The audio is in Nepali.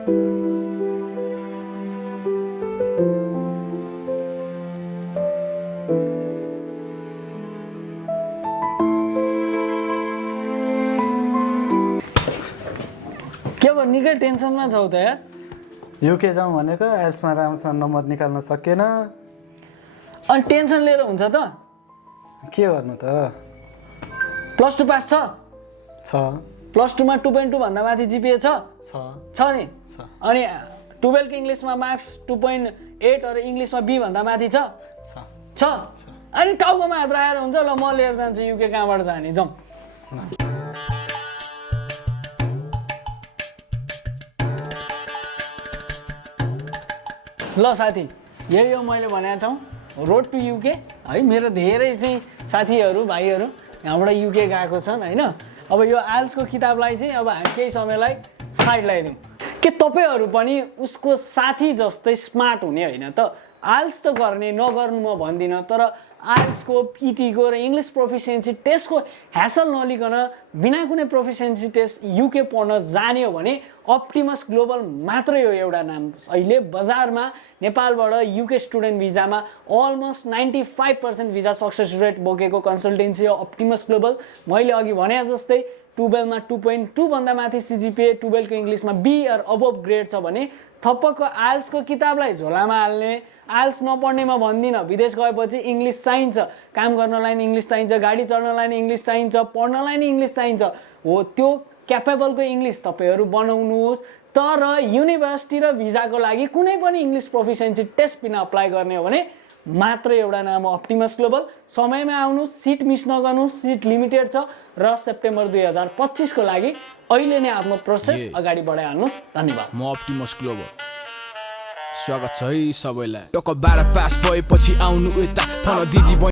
के भयो निकै टेन्सनमा छौ त यार? युके जाउँ भनेको आइएल्समा राम्रोसँग नम्बर निकाल्न सकेन। अनि टेन्सन लिएर हुन्छ त? के गर्नु त? प्लस 2 पास छ? छ प्लस 2 मा 2.2 भन्दा माथि जिपिए छ? छ नि? अनि 12 को इङ्ग्लिसमा मार्क्स 2.8 अरे इङ्ग्लिसमा बी भन्दा माथि छ? छ। अनि टाउकोमा हात राखेर हुन्छ ल म लिएर जान्छु युके कहाँबाट जाने जाउँ। ल साथी, यही हो मैले भनेको ठाउँ, रोड टु युके है। मेरो धेरै चाहिँ साथीहरू भाइहरू यहाँबाट युके गएको छन् होइन। अब यो आइएल्सको किताबलाई चाहिँ अब हामी केही समयलाई साइड लगाइदिउँ। के तपाईँहरू पनि उसको साथी जस्तै स्मार्ट हुने होइन त? आइएल्स त गर्ने नगर्नु म भन्दिनँ, तर आइएल्सको पिटीको र इङ्ग्लिस प्रोफिसियन्सी टेस्टको ह्यासल नलिकन बिना कुनै प्रोफिसियन्सी टेस्ट युके पढ्न जाने हो भने अप्टिमस ग्लोबल मात्रै हो एउटा नाम। अहिले बजारमा नेपालबाट युके स्टुडेन्ट भिजामा अलमोस्ट 95% भिजा सक्सेस रेट बोकेको कन्सल्टेन्सी हो अप्टिमस ग्लोबल। मैले अघि भने जस्तै 12 मा 2.2 भन्दा माथि सिजिपिए, 12 को इङ्ग्लिसमा बी अर अबोभ ग्रेड छ भने थप्पको आइएल्सको किताबलाई झोलामा हाल्ने। आइएल्स नपढ्ने म भन्दिनँ, विदेश गएपछि इङ्ग्लिस चाहिन्छ, काम गर्नलाई नि इङ्ग्लिस चाहिन्छ, गाडी चढ्नलाई नि इङ्ग्लिस चाहिन्छ, पढ्नलाई नि इङ्ग्लिस चाहिन्छ। हो त्यो क्यापेबलको इङ्ग्लिस तपाईँहरू बनाउनुहोस्। तर युनिभर्सिटी र भिजाको लागि कुनै पनि इङ्ग्लिस प्रोफिसियन्सी टेस्ट बिना अप्लाई गर्ने हो भने मात्र एउटा नाम हो अप्टिमस ग्लोबल। समयमा आउनुहोस्, सिट मिस नगर्नुहोस्, सिट लिमिटेड छ र सेप्टेम्बर 2025 को लागि अहिले नै आफ्नो प्रोसेस अगाडि बढाइहाल्नुहोस्। धन्यवाद। म अप्टिमस ग्लोबल। स्वागत छ है सबैलाई। टक्क 12 पास भएपछि आउनु यता फन दिदी